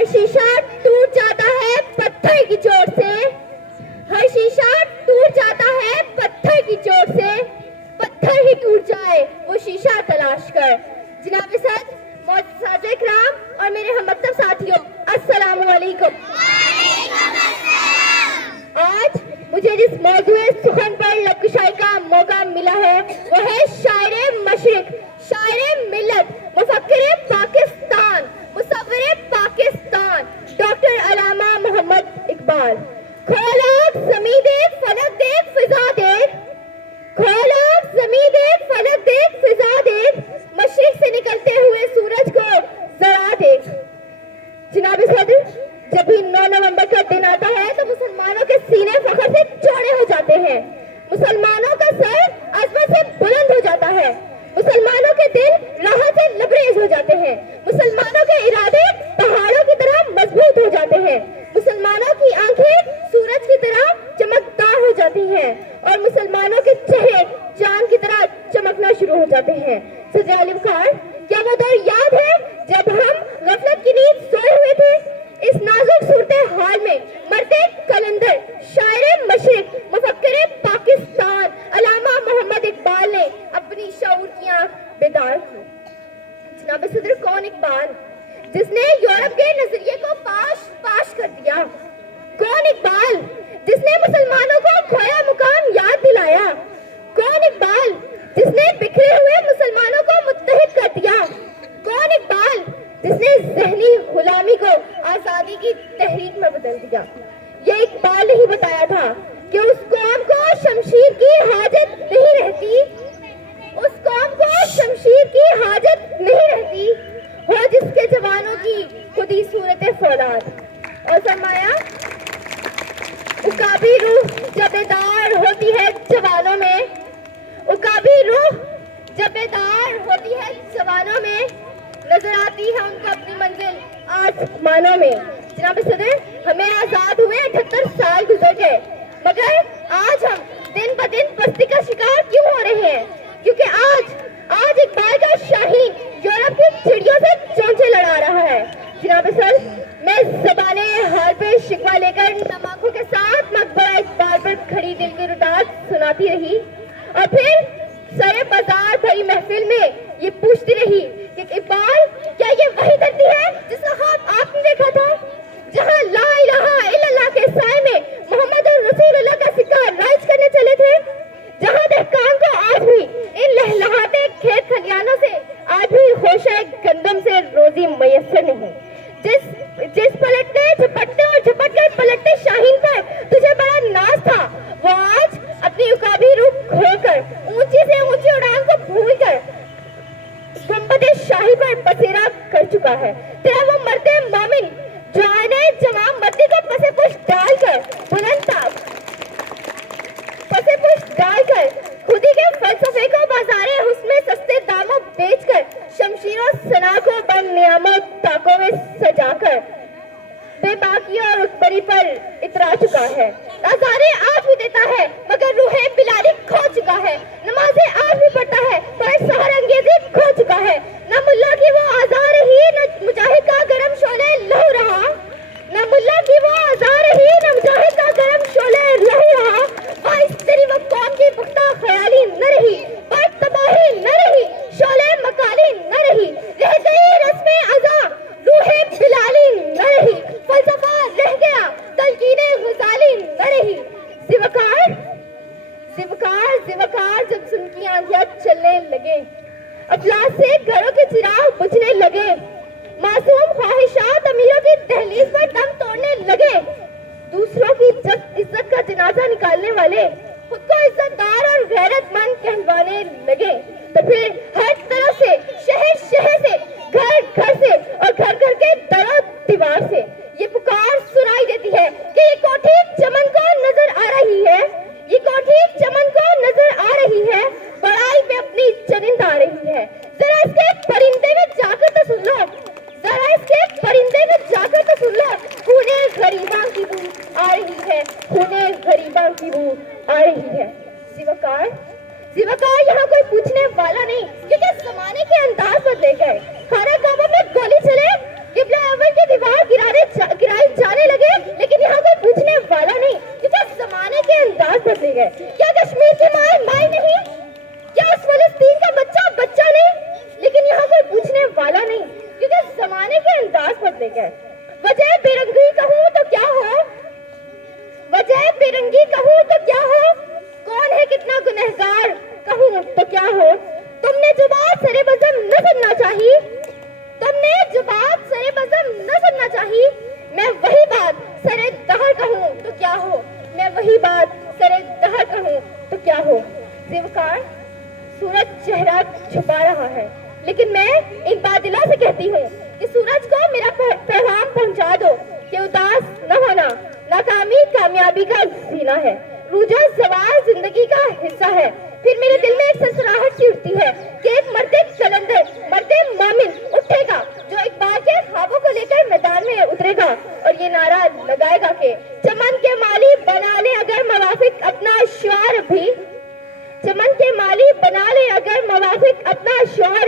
हर शीशा टूट जाता है पत्थर की चोट से, हर शीशा टूट जाता है पत्थर की चोट से, पत्थर ही टूट जाए वो शीशा तलाश कर। जनाब सद, मोअज़्ज़िज़ इकराम और मेरे हममकतब साथियों, अस्सलामु अलैकुम। आज मुझे जिस मौजूए सुखन पर लबकुशाई का मौका मिला है वो है शायर मशरिक, शायर मिल्लत, मुफक्किर पाकिस्तान, मुसव्विर पाकिस्तान, डॉक्टर अल्लामा मोहम्मद इकबाल। खोलाक ज़मीं देख, फलक देख, फिजा देख, खोलाक ज़मीं देख, फलक देख, फिजा देख, मशरिक से निकलते हुए सूरज को जरा देख। जनाब सदर, जब भी 9 नवंबर का दिन आता है तो मुसलमानों के सीने फख्र से चौड़े हो जाते हैं, मुसलमानों का सर अज़मत से बुलंद हो जाता है, मुसलमानों के दिल राहत से लबरेज हो जाते हैं, मुसलमानों के इरादे पहाड़ों की तरह मजबूत हो जाते हैं, मुसलमानों की आंखें सूरज की तरह चमकदार हो जाती हैं और मुसलमानों के चेहरे चांद की तरह चमकना शुरू हो जाते हैं। सजने वाले बुखार, क्या वो दौर याद है जब हम गफलत की नींद सोए हुए थे? इस नाजुक सूरत हाल में मर्दे कलंदर, शायर मशरिक, मुफक्किर पाकिस्तान अल्लामा मोहम्मद इकबाल ने अपनी शऊर की आंख बेदार की। जनाब सदर, कौन इकबाल जिसने यूरोप के नजरिए को पाश कर दिया? कौन इकबाल जिसने मुसलमानों को खोया मुकाम याद दिलाया? कौन इकबाल जिसने बिखरे हुए मुसलमानों को मुत्तहिद कर दिया? कौन इकबाल जिसने ज़हनी गुलामी को आजादी की तहरीक में बदल दिया? ये इकबाल ने ही बताया था कि उस कौम को शमशीर की हाजत नहीं रहती, उस कौम को शमशीर की हाजत नहीं रहती, हो जिसके जवानों की खुदी सूरत फौलाद। और फरमाया, उकाबी रूह जब बेदार होती है जवानों में, उकाबी रूह जब बेदार होती है जवानों में, नजर आती है उनको अपनी मंजिल आसमानों में। जनाब सदर, हमें आजाद हुए 78 साल गुजर गए, मगर आज हम दिन ब दिन पस्ती का शिकार क्यों हो रहे हैं? क्योंकि आज इकबाल का शाहीन यूरोप की चिड़ियों से चोंचे लड़ा रहा है। जनाब सर, मैं ज़बाने हाल पे शिकवा लेकर नम आंखों के साथ मकबरा इकबाल पर खड़ी दिल की रुदात सुनाती रही और फिर सरे बाजार भरी महफिल में ये पूछती रही कि इकबाल, क्या ये वही धरती है जिसका ख्वाब आपने देखा था, जहां ला इलाहा इल्लल्लाह के साए में मोहम्मद रसूलुल्लाह का सिक्का राइज करने चले थे, जहां दहकान को आज भी इन लहलहाते खेत खलियानों से आज भी खोशे गंदम से रोजी मयसर नहीं, जिस पलटने झपटने और झपट कर पलटने शाहीन पर तुझे बड़ा नाज था, वो आज अपनी उकाबी रूप खोकर ऊंची से ऊंची उड़ान को भूल कर गुंबदे शाही पर बसेरा कर चुका है। तेरा वो मर्दे मोमिन जो आने जवान मर्दी को पसे पुश डालकर पसे पुश डालकर खुदी के फलसफे को बाजारे हुस्न सस्ते दामों बेचकर शमशीरों सना को बन नियामत ताकों में सजाकर बेबाकी और उकबरी पर इतरा चुका है। नज़ारे आज भी देता है मगर रूहे बिलारी खो चुका है, नमाजें आज भी पढ़ता है पर सहर अंगेजी खो चुका है। न मुल्ला की वो आज़ार ही, न मुजाहिद का गरम शोले लहू रहा, न मुल्ला की वो आज़ार ही, न मुजाहिद का गरम शोले लहू रहा। बाइस तेरी वो कौम की पुख्ता ख्याली न रही, पर तबाही न रही, शोले मकाली न रही, रह गई रस्में अज़ा रूहे बिलाली न रही, फलसफा रह गया तलकीने गुजाली न रही। ज़िवकार ज़िवकार ज़िवकार जब सुन की आंधियां चलने लगे, अफलास से घरों के चिराग बुझने लगे, मासूम ख्वाहिशात अमीरों की दहलीज पर दम तोड़ने लगे, दूसरों की इज्जत का जनाजा निकालने वाले खुद को इज्जतदार और गैरतमंद कहलवाने लगे, तो फिर हर तरफ से, शहर से, घर से और घर के दरों दीवार से ये पुकार सुनाई देती है कि ये कोठी चमन को नजर आ रही है, ये कोठी चमन को नजर आ रही है, बड़ाई में अपनी चरिंद आ रही है। जरा इसके परिंदे में जाकर तो सुन लो, जरा इसके परिंदे में जाकर तो सुन लो, खूने गरीबां की बू आ रही है, खूने गरीबां की बू आ रही है। ज़िवकार यहाँ कोई पूछने वाला नहीं, क्योंकि जमाने के अंदाज बदले गए। खाना काबा में गोली चले, किबला अव्वल की दीवार गिराने لے گئے. کیا کشمیر کی مائیں مائیں نہیں؟ کیا اس فلسطین کا بچہ بچہ نہیں؟ لیکن یہاں کوئی پوچھنے والا نہیں کیونکہ زمانے کے انداز بدلے گئے. وجہ بے رنگی کہوں تو کیا ہو؟ وجہ بے رنگی کہوں تو کیا ہو؟ کون ہے کتنا گنہگار کہوں تو کیا ہو؟ تم نے جواب سرے بزم نہ سننا چاہیے. تم نے جواب سرے بزم نہ سننا چاہیے. میں وہی بات سرے دہر کہوں تو کیا ہو؟ میں وہی بات سرے دہر کہوں تو کیا ہو؟ زیوکار سورج چہرہ چھپا رہا ہے لیکن میں ان بادلوں سے کہتی ہوں کہ سورج کو میرا پیغام پہنچا دو کہ اداس نہ ہونا ناکامی کامیابی کا زینہ ہے. روجا زوال زندگی کا حصہ ہے. پھر میرے دل میں ایک سرسراہٹ سی اٹھتی ہے کہ ایک مرتے کلندر مرتے مومن اٹھے گا جو اقبال کے خوابوں کو لے کر میدان میں اترے گا اور یہ نعرہ لگائے گا کہ چمن کے مالی بنا لے اگر موافق اپنا شعر بھی. چمن کے مالی بنا لے اگر موافق اپنا شعر